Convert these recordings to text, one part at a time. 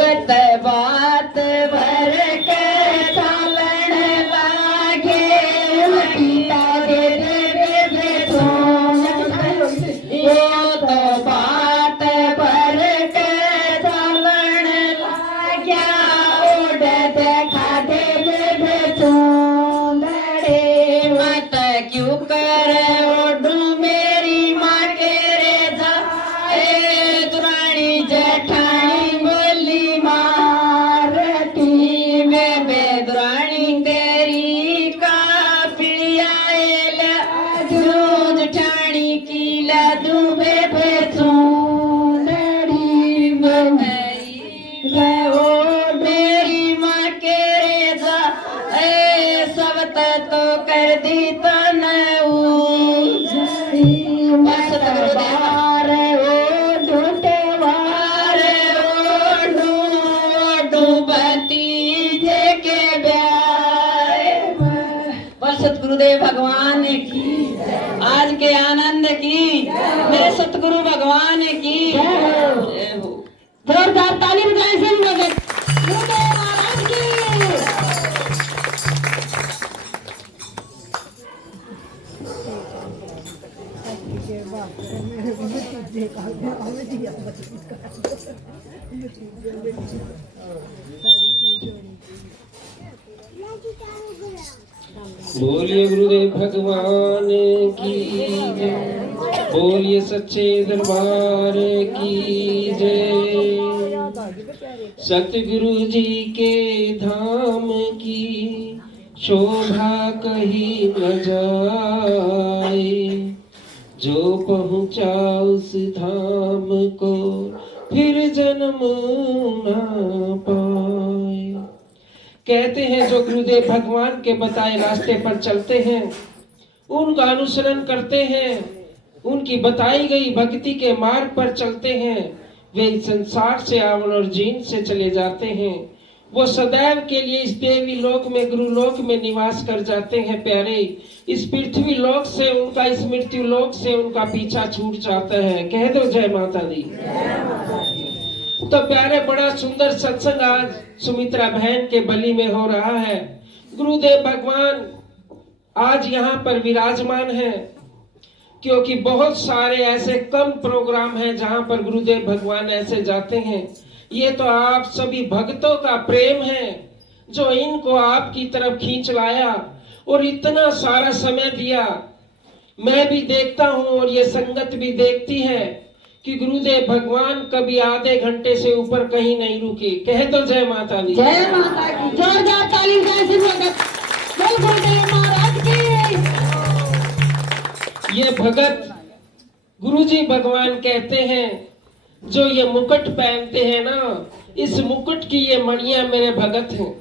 उत बात भर के चालन लागे पिता दे दे यो तो बात भर के चालन लाग्या उड़ देखा दे चूंदड़े मत क्यों कर ओडू मेरी माँ के रे जाए दुरानी जेठानी बोली मारती में बेदरानी तेरी का पियाल जूझ ठाणी की लादू बेबे चूंदड़ी में ओ मेरी माँ के रे जाए सब तो कर दी तनऊ बस दरबार ओ ढूंढे वार ओ डूबती जे के ब्याह पर सतगुरुदेव भगवान की आज के आनंद की मेरे सतगुरु भगवान की जय हो। जोरदार ताली बजाएं सब लोग गुरुदेव महाराज की। बोलिए गुरुदेव भगवान की जय, बोलिए सच्चे दरबार की जय। सतगुरु जी के धाम की शोभा कहीं न जाए, जो पहुंचा उस धाम को फिर जन्म ना पाए। कहते हैं जो गुरुदेव भगवान के बताए रास्ते पर चलते हैं, उनका अनुसरण करते हैं, उनकी बताई गई भक्ति के मार्ग पर चलते हैं, वे इस संसार से आवन और जीन से चले जाते हैं। वो सदैव के लिए इस देवी लोक में गुरु लोक में निवास कर जाते हैं। प्यारे इस पृथ्वी लोक से उनका, इस मृत्यु लोक से उनका पीछा छूट जाता है। कह दो जय माता दी। तो प्यारे बड़ा सुंदर सत्संग आज सुमित्रा बहन के बलि में हो रहा है। गुरुदेव भगवान आज यहाँ पर विराजमान है, क्योंकि बहुत सारे ऐसे कम प्रोग्राम हैं जहाँ पर गुरुदेव भगवान ऐसे जाते हैं। ये तो आप सभी भक्तों का प्रेम है जो इनको आपकी तरफ खींच लाया और इतना सारा समय दिया। मैं भी देखता हूँ और ये संगत भी देखती है कि गुरुदेव भगवान कभी आधे घंटे से ऊपर कहीं नहीं रुके। कह दो जय माता दी। जय माता की। जोरदार ताली बजाएं सब लोग। जय गुरुदेव महाराज की। ये भगत गुरुजी भगवान कहते हैं जो ये मुकुट पहनते हैं ना, इस मुकुट की ये मणियां मेरे भगत हैं,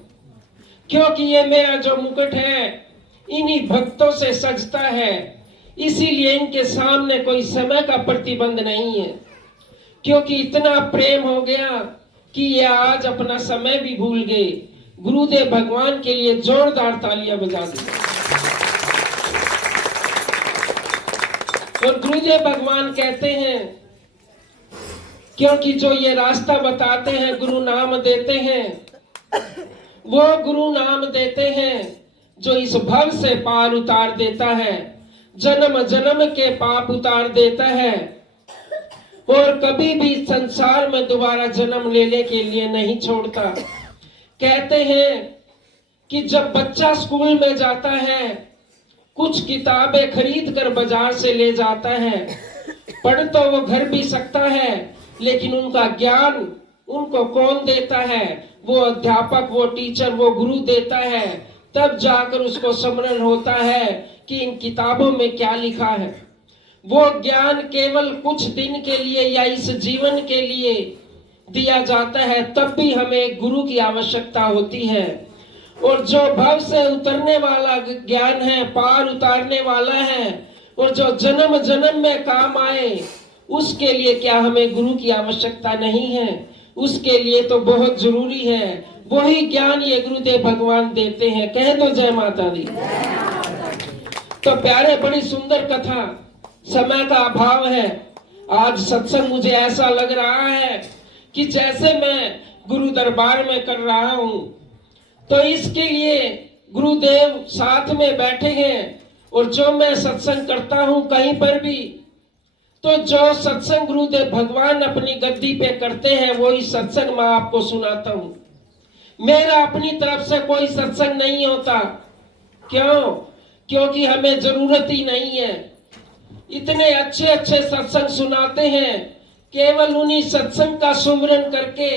क्योंकि ये मेरा जो मुकुट है इन्हीं भक्तों से सजता है। इसीलिए इनके सामने कोई समय का प्रतिबंध नहीं है, क्योंकि इतना प्रेम हो गया कि ये आज अपना समय भी भूल गए। गुरुदेव भगवान के लिए जोरदार तालियां बजा दी। और गुरुदेव भगवान कहते हैं, क्योंकि जो ये रास्ता बताते हैं, गुरु नाम देते हैं, वो गुरु नाम देते हैं जो इस भव से पार उतार देता है, जन्म जन्म के पाप उतार देता है और कभी भी संसार में दोबारा जन्म लेने के लिए नहीं छोड़ता। कहते हैं कि जब बच्चा स्कूल में जाता है, कुछ किताबें खरीद कर बाजार से ले जाता है, पढ़ तो वो घर भी सकता है, लेकिन उनका ज्ञान उनको कौन देता है? वो अध्यापक, वो टीचर, वो गुरु देता है। तब जाकर उसको स्मरण होता है कि इन किताबों में क्या लिखा है। वो ज्ञान केवल कुछ दिन के लिए या इस जीवन के लिए दिया जाता है, तब भी हमें गुरु की आवश्यकता होती है। और जो भव से उतरने वाला ज्ञान है, पार उतारने वाला है, और जो जन्म जन्म में काम आए, उसके लिए क्या हमें गुरु की आवश्यकता नहीं है? उसके लिए तो बहुत जरूरी है। वही ज्ञान ये गुरुदेव भगवान देते हैं। कह दो जय माता दी। तो प्यारे, बड़ी सुंदर कथा, समय का अभाव है। आज सत्संग मुझे ऐसा लग रहा है कि जैसे मैं गुरु दरबार में कर रहा हूं। तो इसके लिए गुरुदेव साथ में बैठे हैं, और जो मैं सत्संग करता हूं कहीं पर भी, तो जो सत्संग गुरुदेव भगवान अपनी गद्दी पे करते हैं वही सत्संग मैं आपको सुनाता हूं। मेरा अपनी तरफ से कोई सत्संग नहीं होता। क्यों? क्योंकि हमें जरूरत ही नहीं है। इतने अच्छे अच्छे सत्संग सुनाते हैं, केवल उन्हीं सत्संग का सुमिरन करके,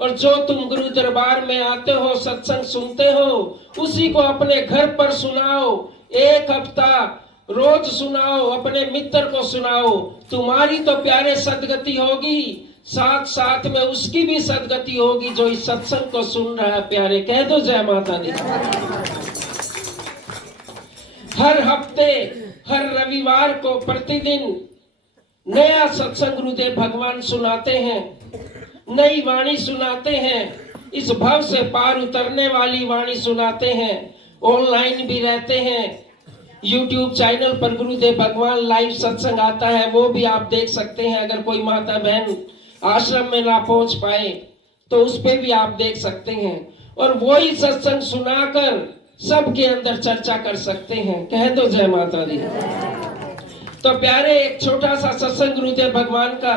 और जो तुम गुरु दरबार में आते हो सत्संग सुनते हो उसी को अपने घर पर सुनाओ। एक हफ्ता रोज सुनाओ, अपने मित्र को सुनाओ, तुम्हारी तो प्यारे सदगति होगी, साथ साथ में उसकी भी सदगति होगी जो इस सत्संग को सुन रहा है। प्यारे कह दो जय माता दी। हर हफ्ते हर रविवार को प्रतिदिन नया सत्संग गुरुदेव भगवान सुनाते हैं, नई वाणी सुनाते हैं, इस भव से पार उतरने वाली वाणी सुनाते हैं। ऑनलाइन भी रहते हैं, YouTube चैनल पर गुरुदेव भगवान लाइव सत्संग आता है, वो भी आप देख सकते हैं। अगर कोई माता बहन आश्रम में ना पहुंच पाए तो उस पे भी आप देख सकते हैं, और वही सत्संग सुनाकर सबके अंदर चर्चा कर सकते हैं। कह दो जय माता दी। तो प्यारे, एक छोटा सा सत्संग गुरुदेव भगवान का।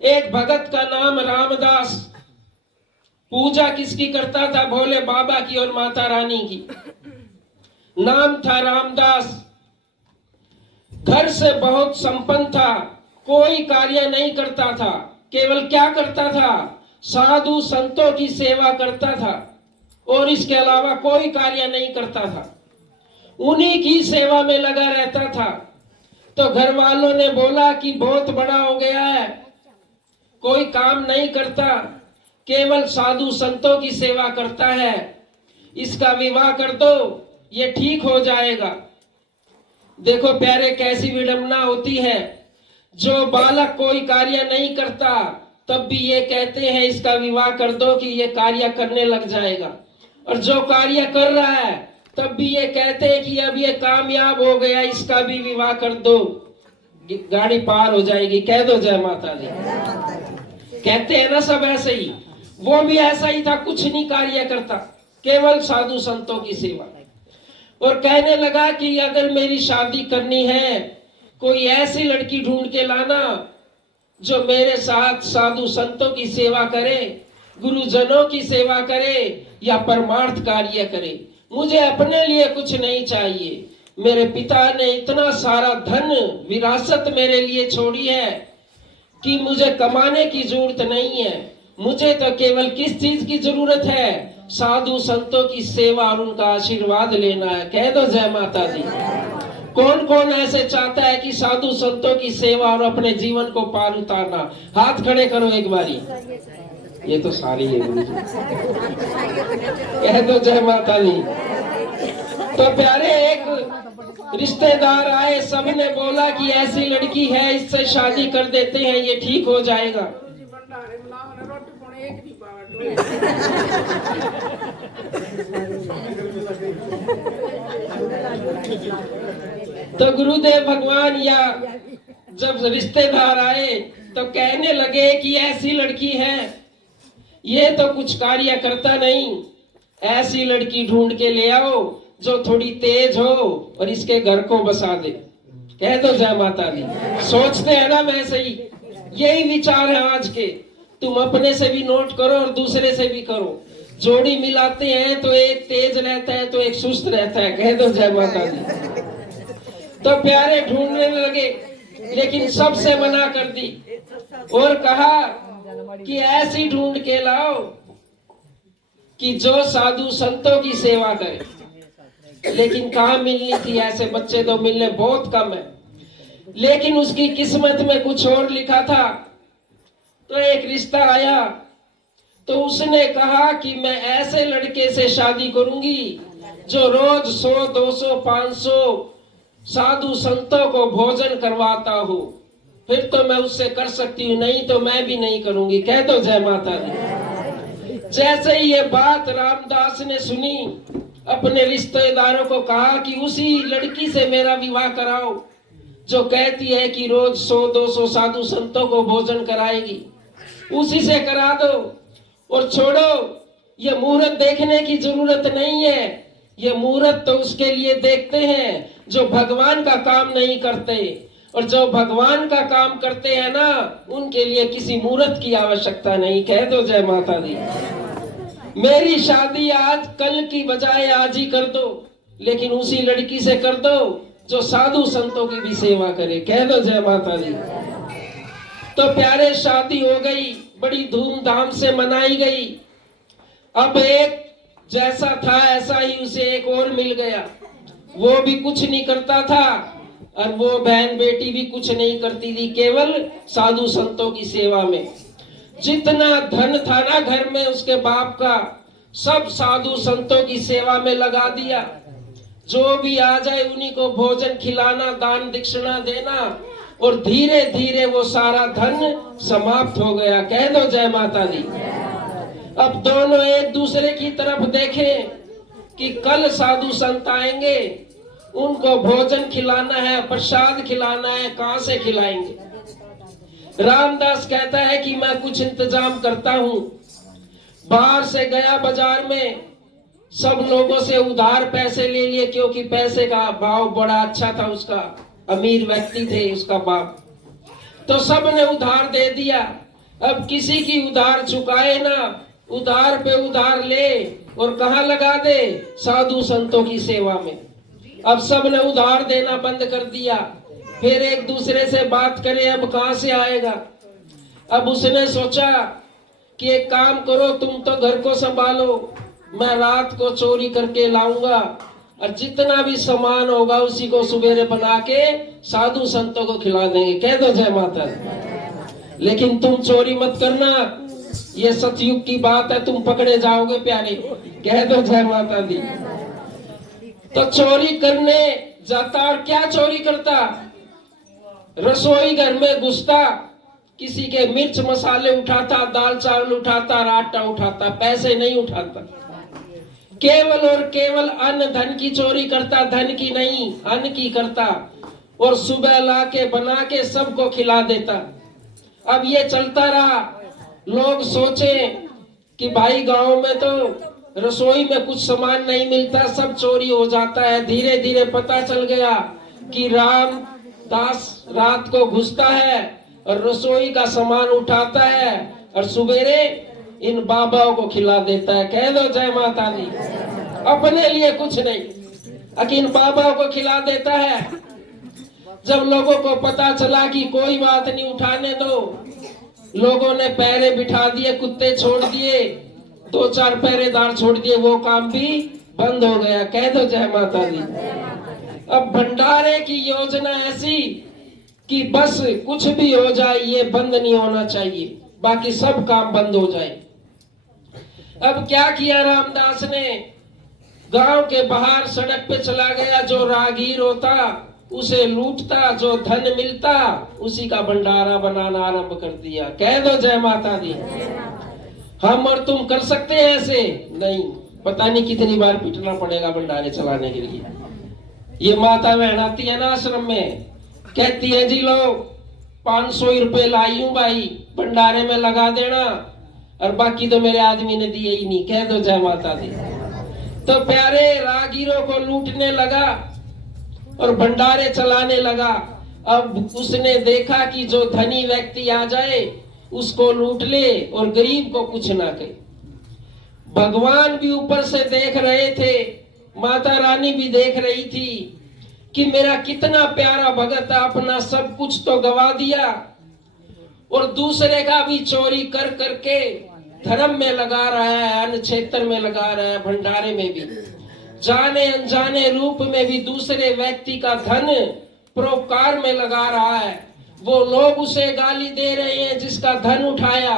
एक भगत का नाम रामदास, पूजा किसकी करता था? भोले बाबा की और माता रानी की। नाम था रामदास। घर से बहुत संपन्न था, कोई कार्य नहीं करता था, केवल क्या करता था? साधु संतों की सेवा करता था, और इसके अलावा कोई कार्य नहीं करता था। उन्हीं की सेवा में लगा रहता था। तो घर वालों ने बोला कि बहुत बड़ा हो गया है, कोई काम नहीं करता, केवल साधु संतों की सेवा करता है, इसका विवाह कर दो, ये ठीक हो जाएगा। देखो प्यारे, कैसी विडंबना होती है। जो बालक कोई कार्य नहीं करता तब भी ये कहते हैं इसका विवाह कर दो कि ये कार्य करने लग जाएगा, और जो कार्य कर रहा है तब भी ये कहते हैं कि अब ये कामयाब हो गया, इसका भी विवाह कर दो, गाड़ी पार हो जाएगी। कह दो जय माता दी। कहते हैं ना सब ऐसे ही। वो भी ऐसा ही था, कुछ नहीं कार्य करता, केवल साधु संतों की सेवा। और कहने लगा कि अगर मेरी शादी करनी है, कोई ऐसी लड़की ढूंढ के लाना जो मेरे साथ साधु संतों की सेवा करे, गुरुजनों की सेवा करे, या परमार्थ कार्य करे। मुझे अपने लिए कुछ नहीं चाहिए। मेरे पिता ने इतना सारा धन विरासत मेरे लिए छोड़ी है कि मुझे कमाने की जरूरत नहीं है। मुझे तो केवल किस चीज की जरूरत है? साधु संतों की सेवा और उनका आशीर्वाद लेना है। कह दो जय माता दी। कौन कौन ऐसे चाहता है कि साधु संतों की सेवा और अपने जीवन को पार उतारना? हाथ खड़े करो एक बारी। ये तो सारी है गुरु जी। कह दो जय माता दी। तो प्यारे, एक रिश्तेदार आए, सबने बोला कि ऐसी लड़की है, इससे शादी कर देते हैं, ये ठीक हो जाएगा। तो गुरुदेव भगवान या जब रिश्तेदार आए तो कहने लगे कि ऐसी लड़की है, ये तो कुछ कार्य करता नहीं, ऐसी लड़की ढूंढ के ले आओ जो थोड़ी तेज हो और इसके घर को बसा दे। कह दो जय माता दी। सोचते हैं ना वैसे ही, यही विचार है आज के। तुम अपने से भी नोट करो और दूसरे से भी करो। जोड़ी मिलाते हैं तो एक तेज रहता है तो एक सुस्त रहता है। कह दो जय माता दी। तो प्यारे ढूंढने लगे, लेकिन सबसे मना कर दी और कहा कि ऐसी ढूंढ के लाओ कि जो साधु संतों की सेवा करे। लेकिन कहाँ मिलनी थी, ऐसे बच्चे तो मिलने बहुत कम है। लेकिन उसकी किस्मत में कुछ और लिखा था। तो एक रिश्ता आया, तो उसने कहा कि मैं ऐसे लड़के से शादी करूंगी जो रोज 100, 200, 500 साधु संतों को भोजन करवाता हो, फिर तो मैं उससे कर सकती हूँ, नहीं तो मैं भी नहीं करूंगी। कह दो जय माता दी। जैसे ही ये बात रामदास ने सुनी, अपने रिश्तेदारों को कहा कि उसी लड़की से मेरा विवाह कराओ। जो कहती है कि रोज 100-200 साधु संतों को भोजन कराएगी, उसी से करा दो और छोड़ो। ये मुहूर्त देखने की जरूरत नहीं है। ये मुहूर्त तो उसके लिए देखते हैं जो भगवान का काम नहीं करते, और जो भगवान का काम करते हैं ना, उनके लिए किसी मुहूर्त की आवश्यकता नहीं। कह दो जय माता दी। मेरी शादी आज कल की बजाय आज ही कर दो, लेकिन उसी लड़की से कर दो जो साधु संतों की भी सेवा करे। कह दो जय माता दी। तो प्यारे, शादी हो गई, बड़ी धूमधाम से मनाई गई। अब एक जैसा था ऐसा ही उसे एक और मिल गया। वो भी कुछ नहीं करता था और वो बहन बेटी भी कुछ नहीं करती थी, केवल साधु संतों की सेवा में। जितना धन था ना घर में उसके बाप का, सब साधु संतों की सेवा में लगा दिया। जो भी आ जाए उन्हीं को भोजन खिलाना, दान दक्षिणा देना, और धीरे धीरे वो सारा धन समाप्त हो गया। कह दो जय माता दी। अब दोनों एक दूसरे की तरफ देखें कि कल साधु संत आएंगे, उनको भोजन खिलाना है, प्रसाद खिलाना है, कहां से खिलाएंगे। रामदास कहता है कि मैं कुछ इंतजाम करता हूं। बाहर से गया बाजार में, सब लोगों से उधार पैसे ले लिए, क्योंकि पैसे का भाव बड़ा अच्छा था उसका, अमीर व्यक्ति थे उसका बाप, तो सब ने उधार दे दिया। अब किसी की उधार चुकाए ना, उधार पे उधार ले और कहाँ लगा दे, साधु संतों की सेवा में। अब सब ने उधार देना बंद कर दिया। फिर एक दूसरे से बात करे, अब कहां से आएगा। अब उसने सोचा कि एक काम करो, तुम तो घर को संभालो, मैं रात को चोरी करके लाऊंगा और जितना भी सामान होगा उसी को सवेरे बना के साधु संतों को खिला देंगे। कह दो जय माता। लेकिन तुम चोरी मत करना, ये सतयुग की बात है, तुम पकड़े जाओगे प्यारे। कह दो जय माता दी। तो चोरी करने जाता और क्या चोरी करता, रसोई घर में घुसता, किसी के मिर्च मसाले उठाता, दाल चावल उठाता, आटा उठाता, पैसे नहीं उठाता। केवल और केवल अन्न धन की चोरी करता, धन की नहीं, अन्न की करता, और सुबह लाके बना के सबको खिला देता। अब ये चलता रहा। लोग सोचे कि भाई गांव में तो रसोई में कुछ सामान नहीं मिलता, सब चोरी हो जाता है। धीरे धीरे पता चल गया कि रामदास रात को घुसता है और रसोई का सामान उठाता है और सवेरे इन बाबाओं को खिला देता है। कह दो जय माता दी। अपने लिए कुछ नहीं, लेकिन बाबाओं को खिला देता है। जब लोगों को पता चला कि कोई बात नहीं, उठाने दो, लोगों ने पहरे बिठा दिए, कुत्ते छोड़ दिए, 2-4 पहरेदार छोड़ दिए, वो काम भी बंद हो गया। कह दो जय माता दी। अब भंडारे की योजना ऐसी कि बस कुछ भी हो जाए, ये बंद नहीं होना चाहिए, बाकी सब काम बंद हो जाए। अब क्या किया रामदास ने, गांव के बाहर सड़क पे चला गया। जो राहगीर होता उसे लूटता, जो धन मिलता उसी का भंडारा बनाना आरंभ कर दिया। कह दो जय माता दी। हम और तुम कर सकते हैं ऐसे? नहीं, पता नहीं कितनी बार पीटना पड़ेगा भंडारे चलाने के लिए। ये माता बहन आती है ना आश्रम में, कहती है जी लो 500 रुपए लाई हूं भाई, भंडारे में लगा देना, और बाकी तो मेरे आदमी ने दिए ही नहीं। कह दो जय माता दी। तो प्यारे, राहगीरों को लूटने लगा और भंडारे चलाने लगा। अब उसने देखा कि जो धनी व्यक्ति आ जाए उसको लूट ले और गरीब को कुछ ना कहे। भगवान भी ऊपर से देख रहे थे, माता रानी भी देख रही थी कि मेरा कितना प्यारा भगत, अपना सब कुछ तो गवा दिया और दूसरे का भी चोरी कर करके धर्म में लगा रहा है, अन्न क्षेत्र में लगा रहा है, भंडारे में भी, जाने अनजाने रूप में भी दूसरे व्यक्ति का धन परोपकार में लगा रहा है। वो लोग उसे गाली दे रहे हैं जिसका धन उठाया,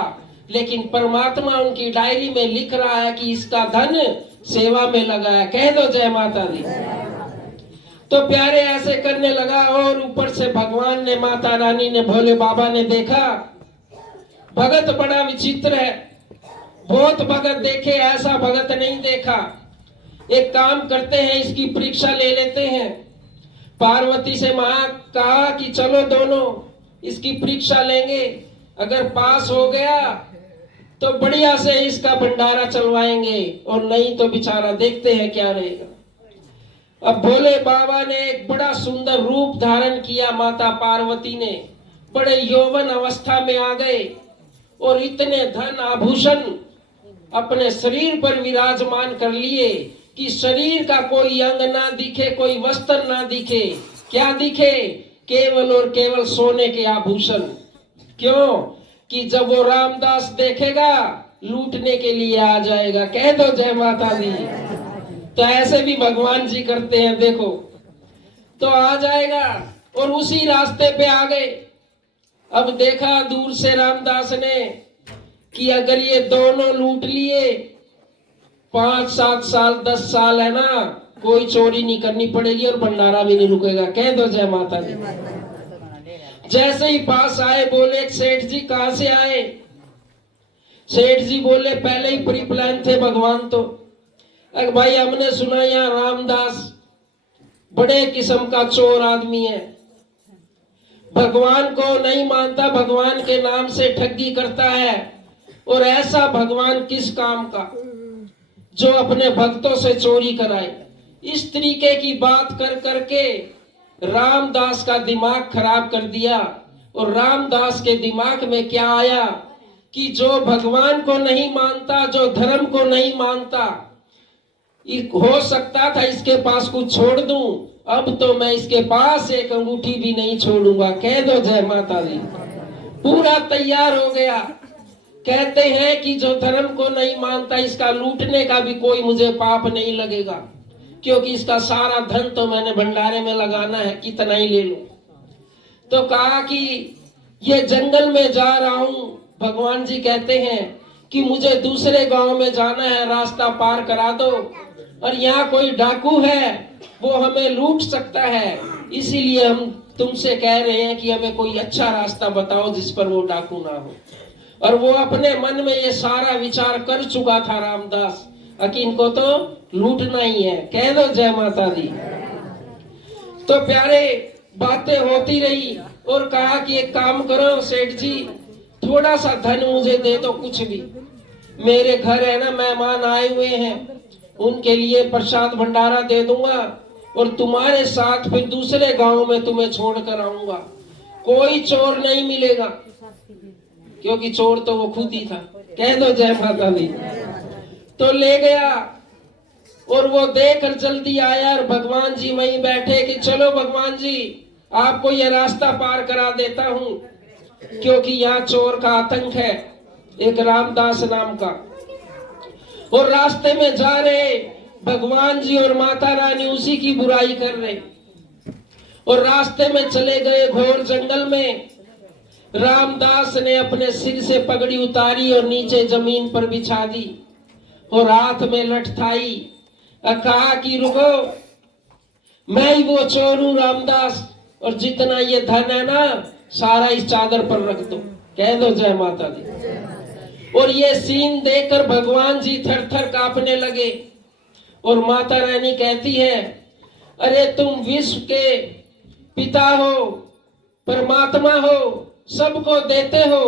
लेकिन परमात्मा उनकी डायरी में लिख रहा है कि इसका धन सेवा में लगा है। कह दो जय माता दी। तो प्यारे ऐसे करने लगा और ऊपर से भगवान ने, माता रानी ने, भोले बाबा ने देखा भगत बड़ा विचित्र है, बहुत भगत देखे, ऐसा भगत नहीं देखा। एक काम करते हैं, इसकी परीक्षा ले लेते हैं। पार्वती से कहा कि चलो दोनों इसकी परीक्षा लेंगे, अगर पास हो गया तो बढ़िया से इसका भंडारा चलवाएंगे, और नहीं तो बेचारा देखते हैं क्या रहेगा। अब भोले बाबा ने एक बड़ा सुंदर रूप धारण किया। माता पार्वती ने बड़े यौवन अवस्था में आ गए और इतने धन आभूषण अपने शरीर पर विराजमान कर लिए कि शरीर का कोई अंग ना दिखे, कोई वस्त्र ना दिखे। क्या दिखे? केवल और केवल सोने के आभूषण। क्यों? कि जब वो रामदास देखेगा लूटने के लिए आ जाएगा। कह दो जय माता दी। तो ऐसे भी भगवान जी करते हैं, देखो। तो आ जाएगा और उसी रास्ते पे आ गए। अब देखा दूर से रामदास ने कि अगर ये दोनों लूट लिए, 5-7 साल 10 साल है ना, कोई चोरी नहीं करनी पड़ेगी और भंडारा भी नहीं रुकेगा। कह दो जय माता दी। जैसे ही पास आए बोले सेठ जी कहां से आए? सेठ जी बोले पहले ही प्री प्लान थे भगवान। तो अरे भाई हमने सुना यहाँ रामदास बड़े किस्म का चोर आदमी है, भगवान को नहीं मानता, भगवान के नाम से ठगी करता है, और ऐसा भगवान किस काम का जो अपने भक्तों से चोरी कराए। इस तरीके की बात कर करके रामदास का दिमाग खराब कर दिया। और रामदास के दिमाग में क्या आया कि जो भगवान को नहीं मानता, जो धर्म को नहीं मानता, हो सकता था इसके पास कुछ छोड़ दूं, अब तो मैं इसके पास एक अंगूठी भी नहीं छोड़ूंगा। कह दो जय माता दी। पूरा तैयार हो गया। कहते हैं कि जो धर्म को नहीं मानता, इसका लूटने का भी कोई मुझे पाप नहीं लगेगा, क्योंकि इसका सारा धन तो मैंने भंडारे में लगाना है, कितना ही ले लूं। तो कहा कि ये जंगल में जा रहा हूं। भगवान जी कहते हैं कि मुझे दूसरे गांव में जाना है, रास्ता पार करा दो, और यहाँ कोई डाकू है वो हमें लूट सकता है, इसीलिए हम तुमसे कह रहे हैं कि हमें कोई अच्छा रास्ता बताओ जिस पर वो डाकू ना हो। और वो अपने मन में ये सारा विचार कर चुका था रामदास कि इनको तो लूटना ही है। कह दो जय माता दी। तो प्यारे बातें होती रही और कहा कि एक काम करो सेठ जी, थोड़ा सा धन मुझे दे दो, कुछ भी। मेरे घर है ना, मेहमान आए हुए हैं, उनके लिए प्रसाद भंडारा दे दूंगा और तुम्हारे साथ फिर दूसरे गांव में तुम्हें छोड़कर आऊंगा। कोई चोर नहीं मिलेगा, क्योंकि चोर तो वो खुद ही था। कह दो जय माता दी। तो ले गया और वो देकर जल्दी आया और भगवान जी वहीं बैठे कि चलो भगवान जी आपको ये रास्ता पार करा देता हूं, क्योंकि यहाँ चोर का आतंक है, एक रामदास नाम का। और रास्ते में जा रहे भगवान जी और माता रानी उसी की बुराई कर रहे, और रास्ते में चले गए घोर जंगल में। रामदास ने अपने सिर से पगड़ी उतारी और नीचे जमीन पर बिछा दी और हाथ में लठथाई, कहा कि रुको, मैं ही वो चोर हूं रामदास, और जितना ये धन है ना सारा इस चादर पर रख दो। कह दो जय माता दी। और ये सीन देखकर भगवान जी थर थर कांपने लगे। और माता रानी कहती है, अरे तुम विश्व के पिता हो, परमात्मा हो, सबको देते हो,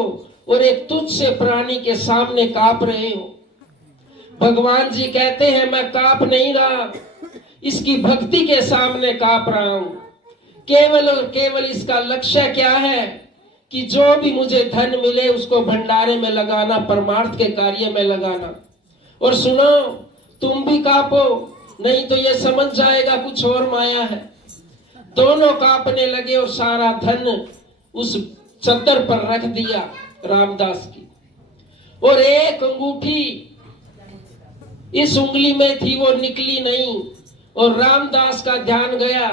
और एक तुझ से प्राणी के सामने कांप रहे हो। भगवान जी कहते हैं मैं कांप नहीं रहा, इसकी भक्ति के सामने कांप रहा हूं। केवल और केवल इसका लक्ष्य क्या है कि जो भी मुझे धन मिले उसको भंडारे में लगाना, परमार्थ के कार्य में लगाना। और सुनो, तुम भी कांपो, नहीं तो ये समझ जाएगा कुछ और माया है। दोनों कांपने लगे और सारा धन उस चद्दर पर रख दिया रामदास की। और एक अंगूठी इस उंगली में थी, वो निकली नहीं। और रामदास का ध्यान गया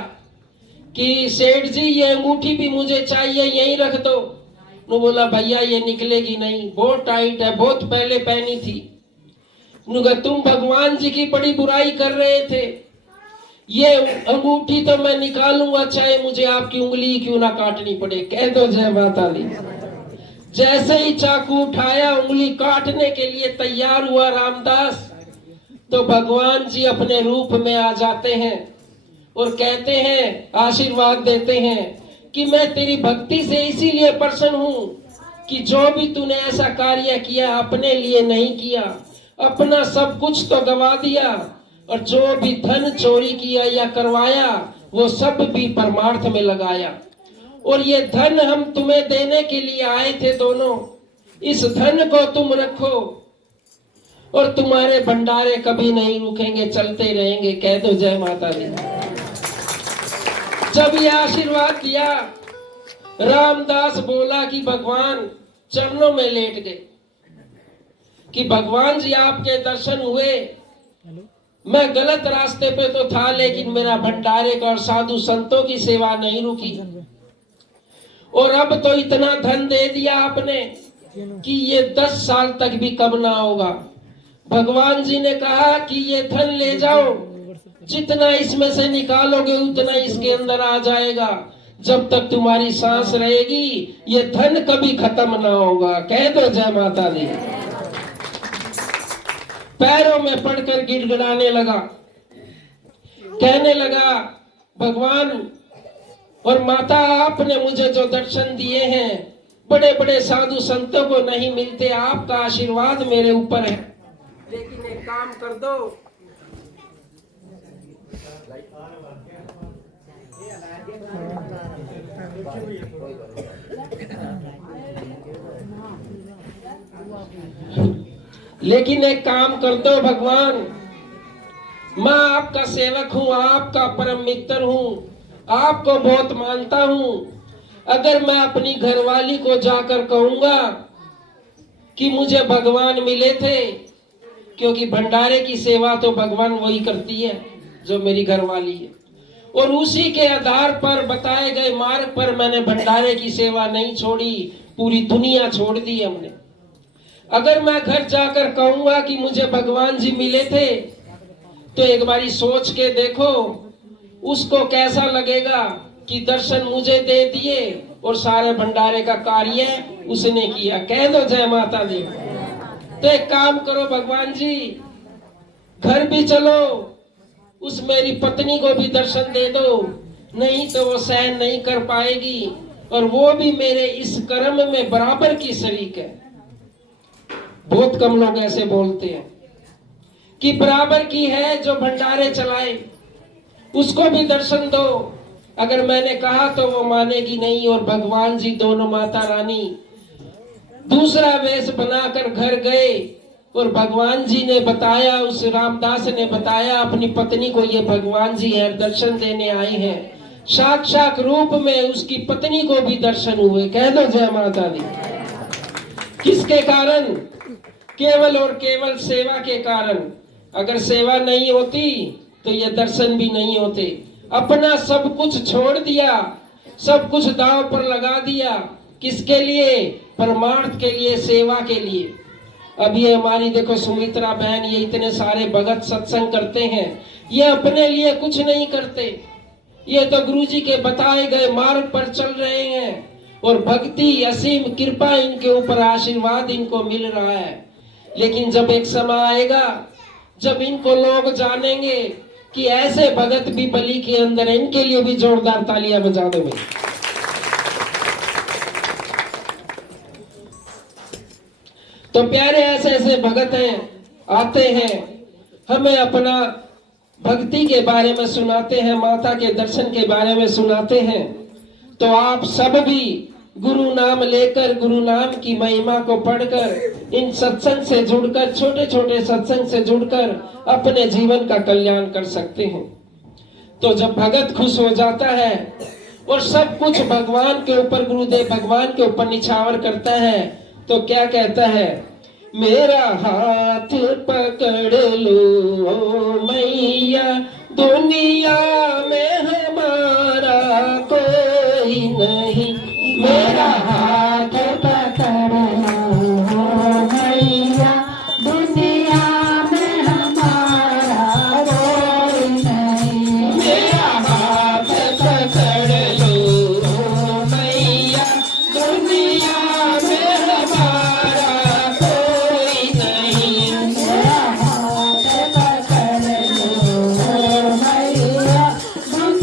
कि सेठ जी ये अंगूठी भी मुझे चाहिए, यहीं रख दो। वो बोला भैया ये निकलेगी नहीं, बहुत टाइट है, बहुत पहले पहनी थी। तुम भगवान जी की बड़ी बुराई कर रहे थे, ये अंगूठी तो मैं निकालूंगा चाहे मुझे आपकी उंगली क्यों ना काटनी पड़े। कह दो जय माता दी। जैसे ही चाकू उठाया उंगली काटने के लिए तैयार हुआ रामदास, तो भगवान जी अपने रूप में आ जाते हैं और कहते हैं, आशीर्वाद देते हैं कि मैं तेरी भक्ति से इसीलिए प्रसन्न हूं कि जो भी तूने ऐसा कार्य किया अपने लिए नहीं किया, अपना सब कुछ तो गवा दिया, और जो भी धन चोरी किया या करवाया वो सब भी परमार्थ में लगाया। और ये धन हम तुम्हें देने के लिए आए थे दोनों, इस धन को तुम रखो और तुम्हारे भंडारे कभी नहीं रुकेंगे, चलते रहेंगे। कह दो जय माता दी। जब ये आशीर्वाद दिया, रामदास बोला कि भगवान चरणों में लेट गए कि भगवान जी आपके दर्शन हुए, मैं गलत रास्ते पे तो था लेकिन मेरा भंडारे का और साधु संतों की सेवा नहीं रुकी, और अब तो इतना धन दे दिया आपने कि ये 10 साल तक भी कम ना होगा। भगवान जी ने कहा कि ये धन ले जाओ, जितना इसमें से निकालोगे उतना इसके अंदर आ जाएगा, जब तक तुम्हारी सांस रहेगी ये धन कभी खत्म ना होगा। कह दो जय माता दी। पैरों में पड़कर गिड़गिड़ाने लगा, कहने लगा, भगवान और माता आपने मुझे जो दर्शन दिए हैं बड़े बड़े साधु संतों को नहीं मिलते, आपका आशीर्वाद मेरे ऊपर है, लेकिन एक काम कर दो, लेकिन एक काम कर दो भगवान, मैं आपका सेवक हूं, आपका परम मित्र हूं, आपको बहुत मानता हूं। अगर मैं अपनी घरवाली को जाकर कहूंगा कि मुझे भगवान मिले थे, क्योंकि भंडारे की सेवा तो भगवान वही करती है जो मेरी घरवाली है, और उसी के आधार पर बताए गए मार्ग पर मैंने भंडारे की सेवा नहीं छोड़ी, पूरी दुनिया छोड़ दी हमने। अगर मैं घर जाकर कहूंगा कि मुझे भगवान जी मिले थे, तो एक बारी सोच के देखो उसको कैसा लगेगा कि दर्शन मुझे दे दिए और सारे भंडारे का कार्य उसने किया। कह दो जय माता दी। तो एक काम करो भगवान जी, घर भी चलो, उस मेरी पत्नी को भी दर्शन दे दो, नहीं तो वो सहन नहीं कर पाएगी, और वो भी मेरे इस कर्म में बराबर की शरीक है। बहुत कम लोग ऐसे बोलते हैं कि बराबर की है, जो भंडारे चलाए उसको भी दर्शन दो। अगर मैंने कहा तो वो मानेगी नहीं, और भगवान जी दोनों माता रानी दूसरा वेश बनाकर घर गए, और भगवान जी ने बताया, उस रामदास ने बताया अपनी पत्नी को, ये भगवान जी है, दर्शन देने आए हैं। साक्षात रूप में उसकी पत्नी को भी दर्शन हुए। कह दो जय माता दी। किसके कारण? केवल और केवल सेवा के कारण। अगर सेवा नहीं होती तो ये दर्शन भी नहीं होते। अपना सब कुछ छोड़ दिया, सब कुछ दांव पर लगा दिया, किसके लिए? परमार्थ के लिए, सेवा के लिए। अब ये हमारी देखो सुमित्रा बहन, ये इतने सारे भगत सत्संग करते हैं, ये अपने लिए कुछ नहीं करते, ये तो गुरु जी के बताए गए मार्ग पर चल रहे हैं, और भक्ति असीम कृपा इनके ऊपर, आशीर्वाद इनको मिल रहा है। लेकिन जब एक समय आएगा जब इनको लोग जानेंगे कि ऐसे भगत भी बलि के अंदर है, इनके लिए भी जोरदार तालियां बजा दो। तो प्यारे ऐसे ऐसे भगत हैं, आते हैं, हमें अपना भक्ति के बारे में सुनाते हैं, माता के दर्शन के बारे में सुनाते हैं। तो आप सब भी गुरु नाम लेकर, गुरु नाम की महिमा को पढ़कर, इन सत्संग से जुड़कर, छोटे छोटे सत्संग से जुड़कर अपने जीवन का कल्याण कर सकते हैं। तो जब भगत खुश हो जाता है और सब कुछ भगवान के ऊपर, गुरुदेव भगवान के ऊपर निछावर करता है, तो क्या कहता है? मेरा हाथ पकड़ लो मैया, दुनिया में हमारा कोई नहीं। मेरा हाथ पकड़ लो मैया, दुनिया में हमारा कोई नहीं। मेरा हाथ पकड़ लो मैया, दुनिया में हमारा कोई नहीं। मेरा हाथ पकड़ लो मैया, दुनिया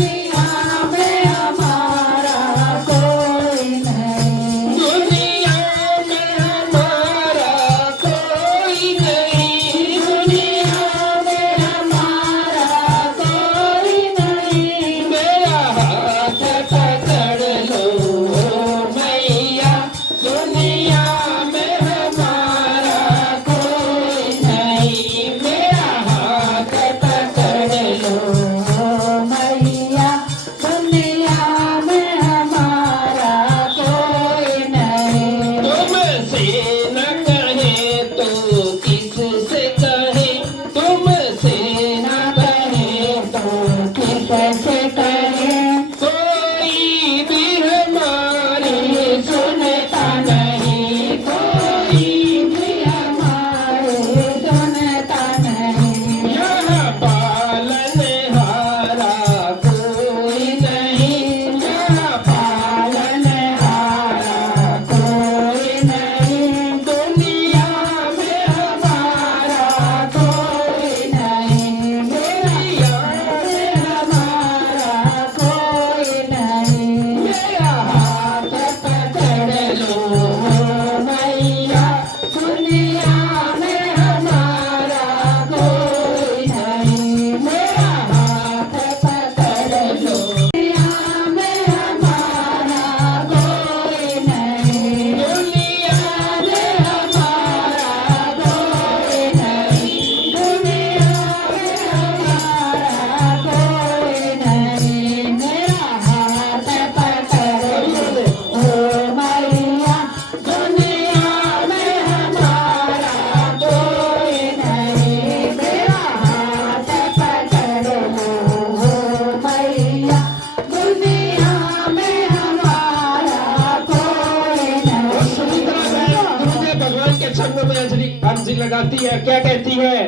चरणों में अर्जी लगाती है, क्या कहती है?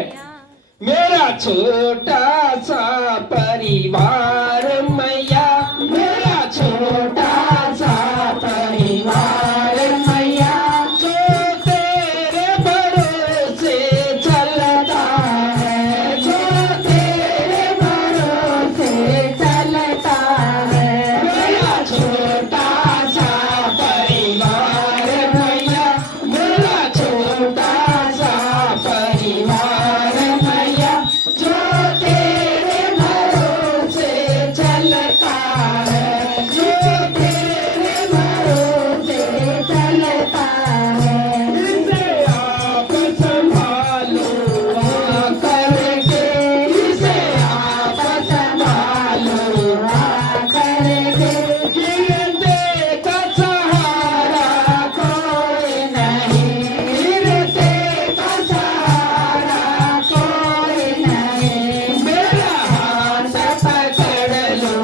मेरा छोटा सा परिवार मैया, मेरा छोटा सा परिवार मैया, जो तेरे भरोसे चलता है, जो तेरे भरोसे चलता है। मेरा छोटा सा परिवार मैया, मेरा छोटा सा परिवार मैया, जो तेरे भरोसे चलता है, जो तेरे भरोसे चलता है। इसे आप संभालो करके, इसे आप संभालो करके, गिरते का सहारा कोई नहीं, गिरते का सहारा कोई नहीं। मेरा हाथ पकड़ लो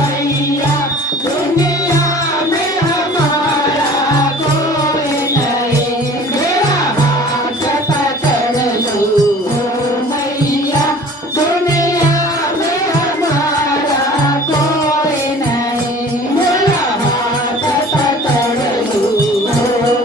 मैया, दुनिया में हमारा कोई नहीं। मेरा हाथ पकड़ लो मैया, दुनिया में हमारा कोई नहीं। मेरा हाथ पकड़ लो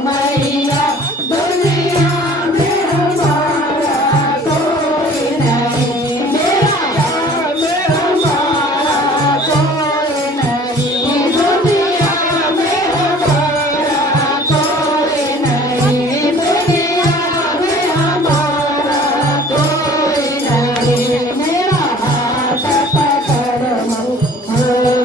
मैया, दुनिया में हमारा कोई नहीं। मेरा हाथ में हमारा कोई नहीं, दुनिया में हमारा कोई नहीं, दुनिया में हमारा कोई नहीं। मेरा हाथ पकड़ लो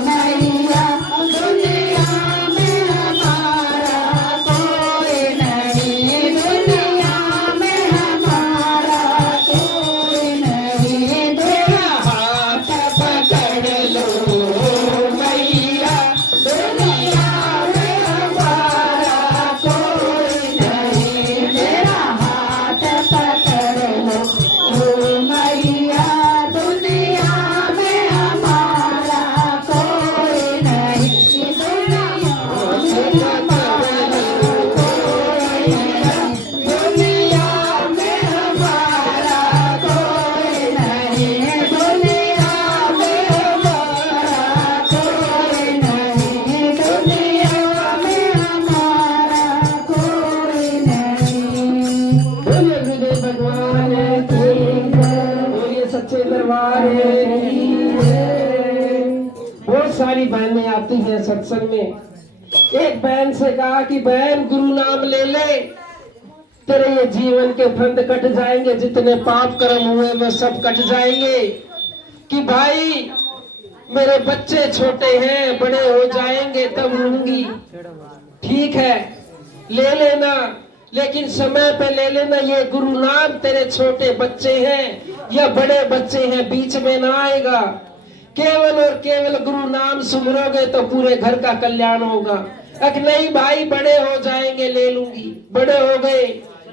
मैया, दुनिया में हमारा कोई नहीं, दुनिया में हमारा कोई नहीं। मेरा हाथ पकड़ लो मैया, दुनिया में हमारा कोई नहीं। मेरा हाथ पकड़ लो मैया, दुनिया में हमारा कोई नहीं, दुनिया में हमारा कोई नहीं, दुनिया में हमारा कोई नहीं, दुनिया में हमारा कोई नहीं, दुनिया में हमारा कोई नहीं। बोलिए गुरुदेव भगवान की जय, बोलिए सच्चे दरबार की जय। बहुत सारी बहनें आती हैं सत्संग में। एक बहन से कहा कि बहन गुरु नाम ले ले, तेरे ये जीवन के फंद कट जाएंगे, जितने पाप कर्म हुए वो सब कट जाएंगे। कि भाई मेरे बच्चे छोटे हैं, बड़े हो जाएंगे तब लूंगी। ठीक है ले लेना, लेकिन समय पे ले लेना। ये गुरु नाम तेरे छोटे बच्चे हैं या बड़े बच्चे हैं, बीच में ना आएगा। केवल और केवल गुरु नाम सुमरोगे तो पूरे घर का कल्याण होगा। अग नहीं भाई बड़े हो जाएंगे ले लूंगी, बड़े हो गए।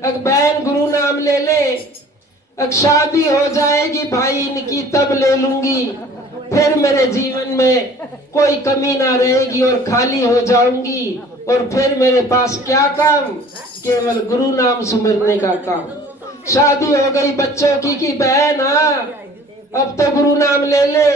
अग बहन गुरु नाम ले ले, अग शादी हो जाएगी भाई इनकी तब ले लूंगी। फिर मेरे जीवन में कोई कमी ना रहेगी और खाली हो जाऊंगी। और फिर मेरे पास क्या काम, केवल गुरु नाम सुमिरने का काम। शादी हो गई बच्चों की बहन अब तो गुरु नाम ले ले।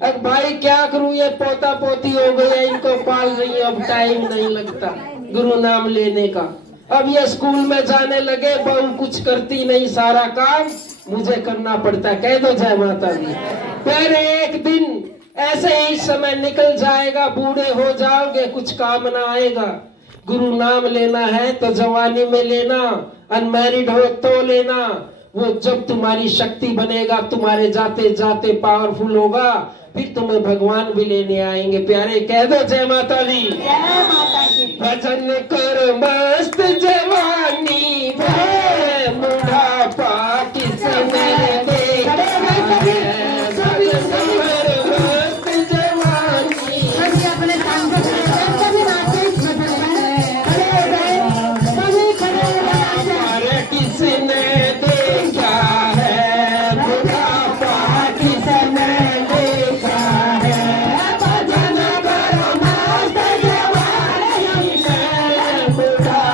अब भाई क्या करूं, ये पोता पोती हो गई है, इनको पाल रही है, अब टाइम नहीं लगता गुरु नाम लेने का। अब ये स्कूल में जाने लगे, बहू कुछ करती नहीं, सारा काम मुझे करना पड़ता है। कह दो जय माता दी। फिर एक दिन ऐसे ही समय निकल जाएगा, बूढ़े हो जाओगे, कुछ काम ना आएगा। गुरु नाम लेना है तो जवानी में लेना, अनमैरिड हो तो लेना। वो जब तुम्हारी शक्ति बनेगा, तुम्हारे जाते जाते पावरफुल होगा, फिर तुम्हें भगवान भी लेने आएंगे। प्यारे कह दो जय माता दी। जय माता की। भजन कर मस्त जवानी है, बुढ़ापा किसने देखा है। भजन कर मस्त जवानी, अपने काम को अरे किसने देखा है, बुढ़ापा किसने देखा है। भजन कर मस्त जवानी है, बुढ़ापा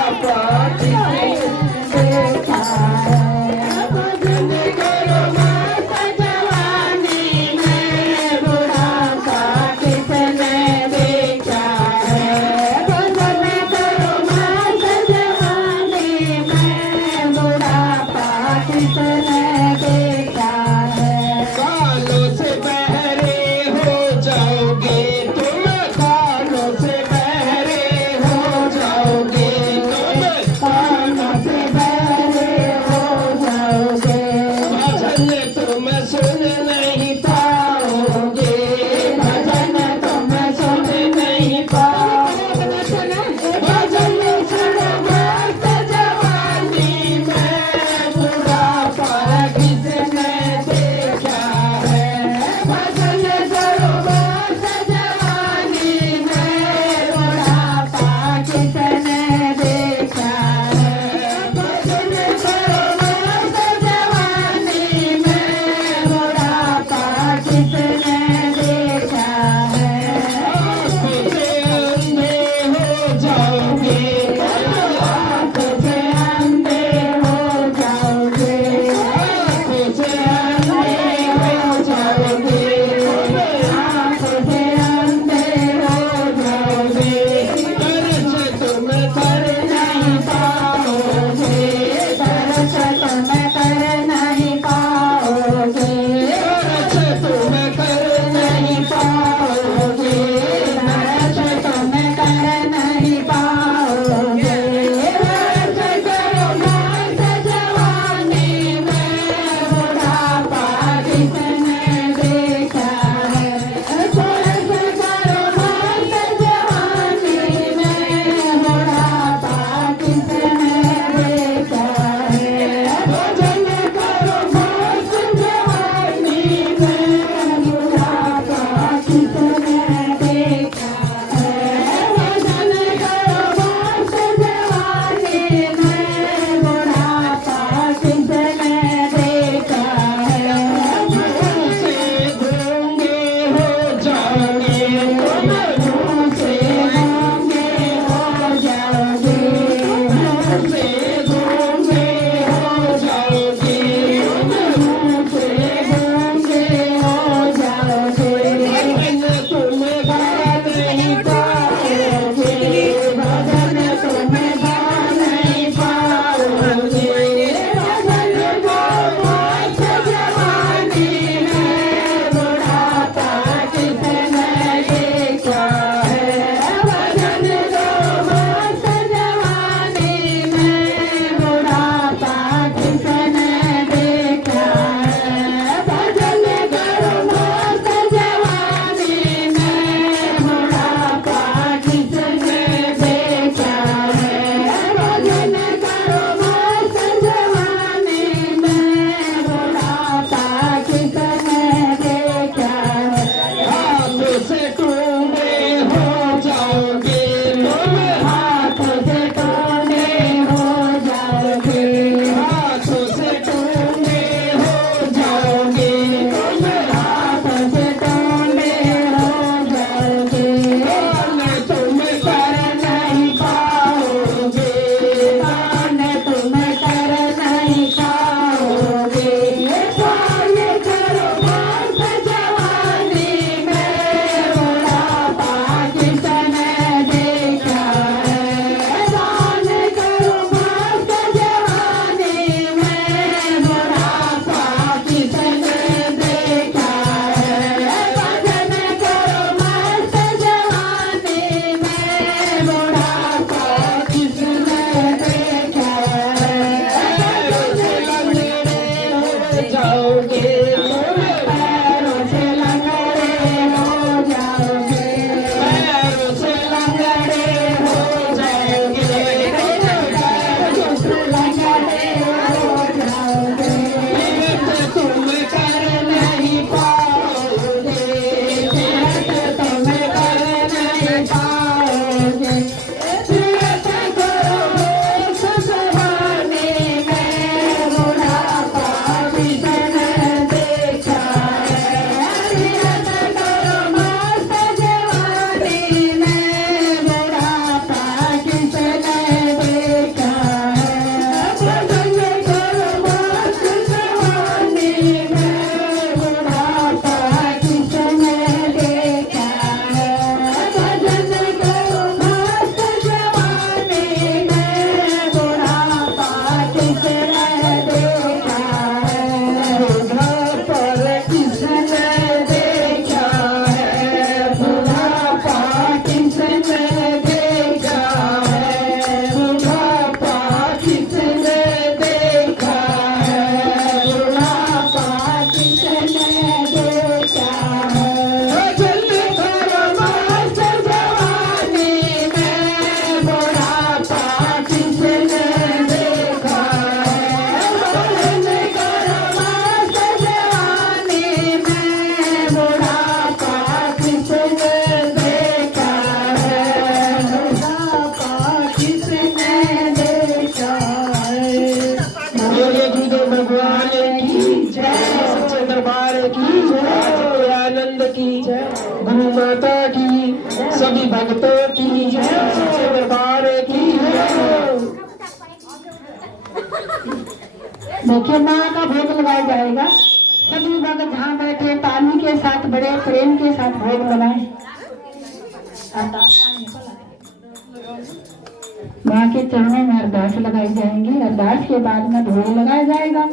देखिए माँ का भोग लगाया जाएगा। सभी भक्त जहाँ बैठे ताली के साथ बड़े प्रेम के साथ भोग लगाए। माँ के चरणों में अरदास लगाई जाएंगी। अरदास के बाद में भोग लगाया जाएगा।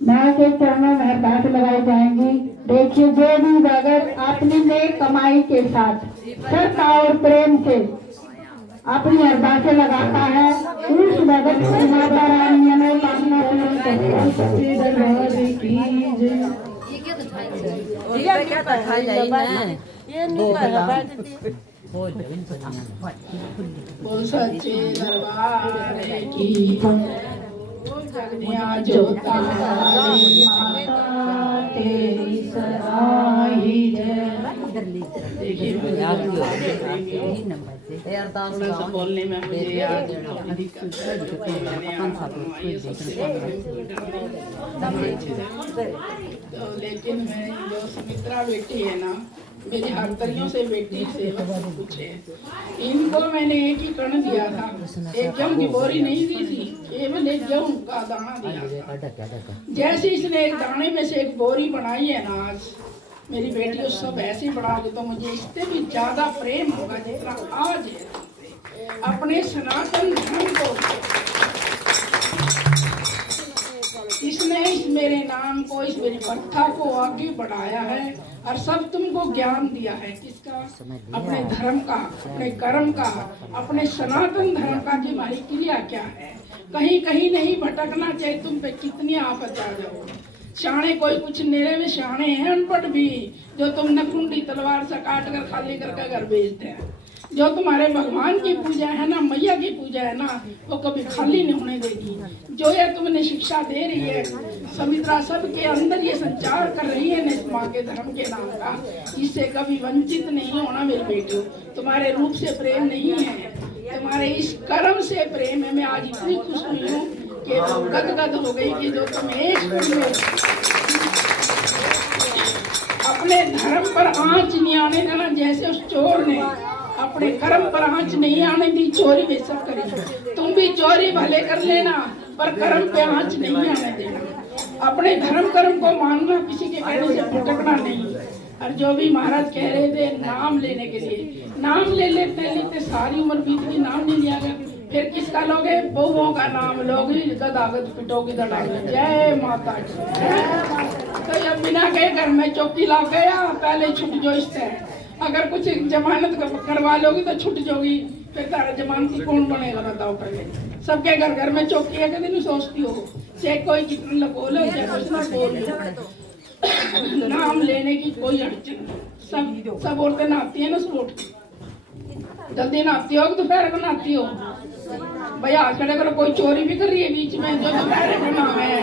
माँ के चरणों में अरदास लगाई जाएंगी। देखिए जो भी भगत अपनी नेक कमाई के साथ श्रद्धा और प्रेम से अपनी अरदासें लगाता है उस भगत को माता रानी मनोकामना पूरी करती बोल सच्चे दरबार की जगनिया जोता वाली माता तेरी सराही जय। बोलने में मुझे याद तो लेकिन मैं जो सुमित्रा बेटी है ना, मेरी हरतरियों से बेटी से पूछे, इनको मैंने एक ही कण दिया था, एक गेहूं की बोरी नहीं दी थी, केवल एक गेहूं का दाना दिया था। जैसे इसने एक दाने में से एक बोरी बनाई है ना, आज मेरी बेटी उस सब ऐसे बढ़ाओगे तो मुझे इससे भी ज्यादा प्रेम होगा जितना आज है। अपने सनातन धर्म को इसने इस मेरे नाम को, इस मेरी प्रथा को आगे बढ़ाया है और सब तुमको ज्ञान दिया है। किसका? अपने धर्म का, अपने कर्म का, अपने सनातन धर्म का कि हमारी क्रिया क्या है। कहीं कहीं नहीं भटकना चाहिए। तुम पे कितनी आफत आ जाओ। शाणे कोई कुछ नेरे में शाणे हैं, अनपढ़ भी, जो तुम नखुंडी तलवार से काट कर खाली करके घर भेजते हैं। जो तुम्हारे भगवान की पूजा है ना, मैया की पूजा है ना, वो कभी खाली नहीं होने देगी। जो ये तुमने शिक्षा दे रही है, सुमित्रा सबके अंदर ये संचार कर रही है इस माँ के धर्म के नाम का, इससे कभी वंचित नहीं होना मेरी बेटियों। तुम्हारे रूप से प्रेम नहीं है, तुम्हारे इस कर्म से प्रेम है। मैं आज इतनी खुश हुई हूँ कि गदगद हो गई कि जो तुम एक अपने धर्म पर आंच नहीं आने देना। जैसे उस चोर ने अपने कर्म पर आंच नहीं आने दी, चोरी बेशक करी। तुम भी चोरी भले कर लेना पर कर्म पे आंच नहीं आने देना। अपने धर्म कर्म को मानना, किसी के कहने से भटकना नहीं। और जो भी महाराज कह रहे थे नाम लेने के लिए, नाम ले लेते लेते सारी उम्र बीत गई, नाम नहीं लिया गया। फिर किसका लोगे? बहुओं का नाम लोगे, गदागद पिटोगी दड़ागे। जय माता की। तो ये बिना के घर में चौकी ला गया, पहले छुट जो इससे। अगर कुछ जमानत करवा लोगी तो छुट जोगी, फिर तारा जमानती कौन बनेगा बताओ पहले। सबके घर घर में चौकी है, कभी नहीं सोचती हो। चाहे कोई कितना बोलो, चाहे कुछ ना बोलो, नाम लेने की कोई अड़चन नहीं। सब औरतें नहाती है ना सुबह, जल्दी नहाती हो दोपहर को नहाती हो। भैया हाथ खड़े करो, कोई चोरी भी कर रही है बीच में जो दोपहर को नाम है?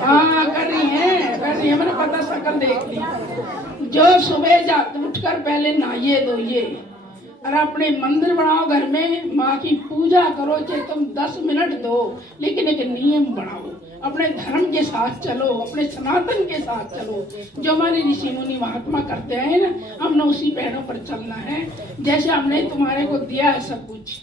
हाँ कर रही है, मैंने पता शकल देख ली। जो सुबह जाते उठकर पहले नहाइए धोइए और अपने मंदिर बनाओ, घर में माँ की पूजा करो, चाहे तुम 10 मिनट दो, लेकिन एक नियम बनाओ। अपने धर्म के साथ चलो, अपने सनातन के साथ चलो। जो हमारे ऋषि मुनि महात्मा करते हैं ना, हमने उसी पैरों पर चलना है। जैसे हमने तुम्हारे को दिया है सब कुछ,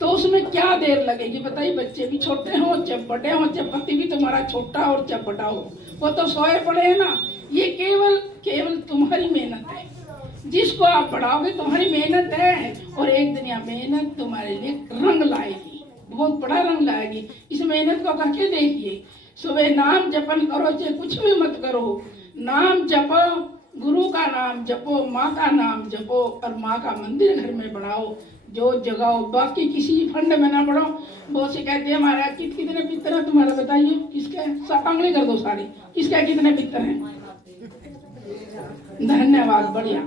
तो उसमें क्या देर लगेगी बताइए। बच्चे भी छोटे हों चाहे बड़े हों, चाहे पति भी तुम्हारा छोटा और चाहे बड़ा हो, वो तो सोए पड़े है ना। ये केवल तुम्हारी मेहनत है। जिसको आप बढ़ाओगे तुम्हारी मेहनत है, और एक दिन यह मेहनत तुम्हारे लिए रंग लाएगी, बहुत बड़ा रंग लाएगी। इस मेहनत को करके देखिए। सुबह नाम जपन करो, चाहे कुछ भी मत करो, नाम जपो, गुरु का नाम जपो, माँ का नाम जपो, और माँ का मंदिर घर में बनाओ, जो जगाओ। बाकी किसी फंड में ना बढ़ो। बहुत से कहते हैं हमारा कितने पितर है तुम्हारा, बताइए किसके? आंगली कर दो सारी, किसके कितने पितर हैं? धन्यवाद, बढ़िया।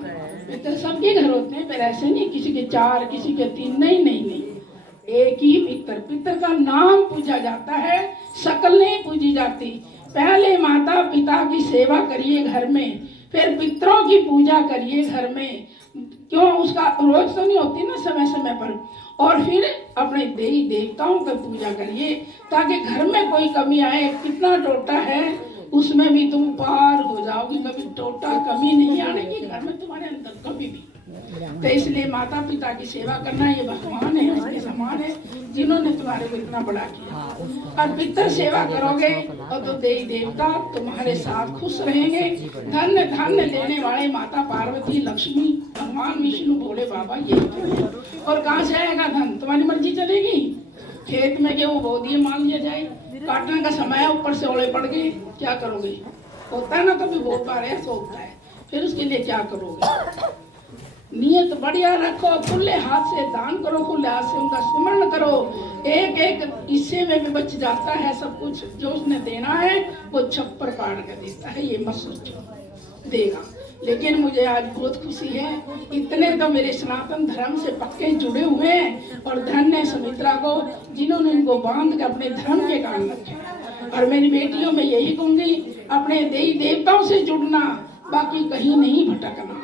पितर सबके घर होते हैं, पर ऐसे नहीं किसी के 4 किसी के 3, नहीं, एक ही पितर का नाम पूजा जाता है, शकल नहीं पूजी जाती। पहले माता पिता की सेवा करिए घर में, फिर पितरों की पूजा करिए घर में। क्यों? उसका रोज तो नहीं होती ना, समय समय पर। और फिर अपने देवी देवताओं की पूजा करिए, ताकि घर में कोई कमी आए। कितना टोटा है उसमें भी तुम पार हो जाओगी, कभी टोटा कमी नहीं आने की घर में तुम्हारे अंदर कभी भी। तो इसलिए माता पिता की सेवा करना ये भगवान है, उसके समान है जिन्होंने तुम्हारे को इतना बड़ा किया। और पितर सेवा करोगे और तो देवी देवता तुम्हारे साथ खुश रहेंगे। धन्य धन्य लेने वाले माता पार्वती, लक्ष्मी, भगवान विष्णु, भोले बाबा ये हैं। और कहाँ से आएगा धन? तुम्हारी मर्जी चलेगी। खेत में गेहूँ बो दिए, मान लिया जाए काटने का समय है, ऊपर से ओले पड़ गए, क्या करोगे? होता है ना, कभी बो पा रहे ऐसा होता है, फिर उसके लिए क्या करोगे? नियत बढ़िया रखो, खुले हाथ से दान करो, खुले हाथ से उनका स्मरण करो। एक एक हिस्से में भी बच जाता है सब कुछ, जो उसने देना है वो छप्पर पाड़ कर देता है, ये मत सोचो देगा। लेकिन मुझे आज बहुत खुशी है, इतने तो मेरे सनातन धर्म से पक्के जुड़े हुए हैं। और धन्य है सुमित्रा को जिन्होंने इनको बांध कर अपने धर्म के कारण रखे। और मेरी बेटियों में यही कहूंगी, अपने देवी देवताओं से जुड़ना, बाकी कहीं नहीं भटकना।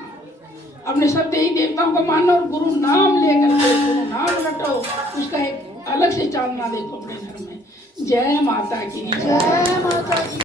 अपने सब देवी देवताओं को मानो और गुरु नाम लेकर के गुरु नाम रटो, उसका एक अलग से चालना देखो अपने घर में। जय माता की जय।